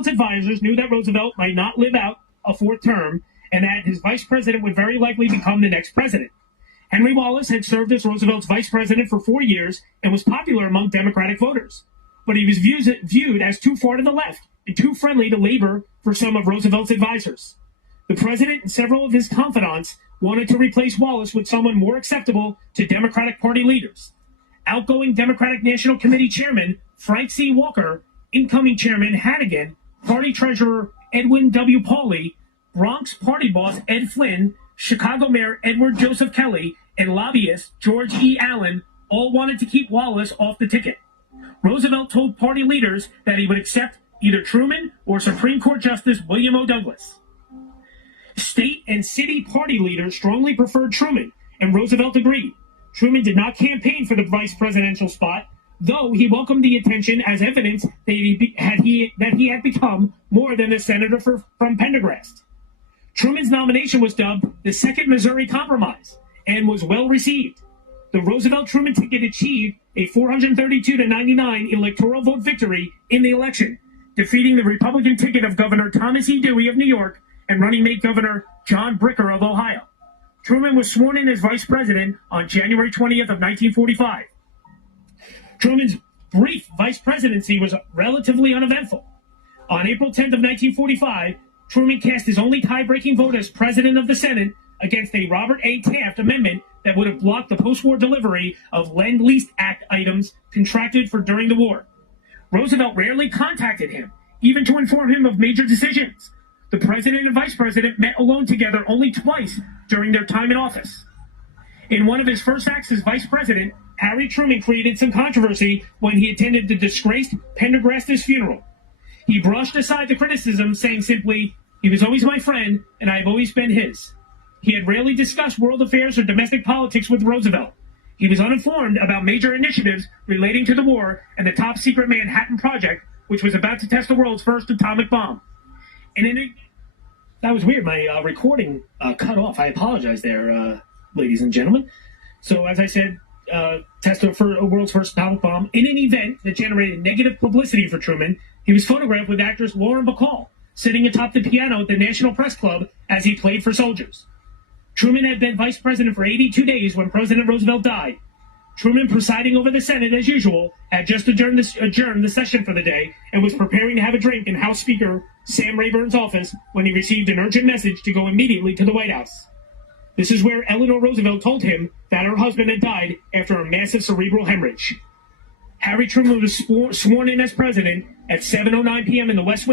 Roosevelt's advisors knew that Roosevelt might not live out a fourth term and that his vice president would very likely become the next president. Henry Wallace had served as Roosevelt's vice president for 4 years and was popular among Democratic voters. But he was viewed as too far to the left and too friendly to labor for some of Roosevelt's advisors. The president and several of his confidants wanted to replace Wallace with someone more acceptable to Democratic Party leaders. Outgoing Democratic National Committee Chairman Frank C. Walker, incoming Chairman Hannegan, Party Treasurer Edwin W. Pauley, Bronx Party boss Ed Flynn, Chicago Mayor Edward Joseph Kelly, and lobbyist George E. Allen all wanted to keep Wallace off the ticket. Roosevelt told party leaders that he would accept either Truman or Supreme Court Justice William O. Douglas. State and city party leaders strongly preferred Truman, and Roosevelt agreed. Truman did not campaign for the vice presidential spot, though he welcomed the attention as evidence that he had become more than a senator from Pendergast. Truman's nomination was dubbed the Second Missouri Compromise and was well received. The Roosevelt-Truman ticket achieved a 432-99 electoral vote victory in the election, defeating the Republican ticket of Governor Thomas E. Dewey of New York and running mate Governor John Bricker of Ohio. Truman was sworn in as vice president on January 20th of 1945. Truman's brief vice presidency was relatively uneventful. On April 10th of 1945, Truman cast his only tie-breaking vote as president of the Senate against a Robert A. Taft amendment that would have blocked the post-war delivery of Lend-Lease Act items contracted for during the war. Roosevelt rarely contacted him, even to inform him of major decisions. The president and vice president met alone together only twice during their time in office. In one of his first acts as vice president, Harry Truman created some controversy when he attended the disgraced Pendergast's funeral. He brushed aside the criticism, saying simply, "He was always my friend, and I have always been his." He had rarely discussed world affairs or domestic politics with Roosevelt. He was uninformed about major initiatives relating to the war and the top-secret Manhattan Project, which was about to test the world's first atomic bomb. That was weird. My recording cut off. I apologize there, ladies and gentlemen. So, as I said, test the world's first atomic bomb. In an event that generated negative publicity for Truman, he was photographed with actress Lauren Bacall, sitting atop the piano at the National Press Club as he played for soldiers. Truman had been vice president for 82 days when President Roosevelt died. Truman, presiding over the Senate as usual, had just adjourned the session for the day and was preparing to have a drink in House Speaker Sam Rayburn's office when he received an urgent message to go immediately to the White House. This is where Eleanor Roosevelt told him that her husband had died after a massive cerebral hemorrhage. Harry Truman was sworn in as president at 7:09 p.m. in the West Wing.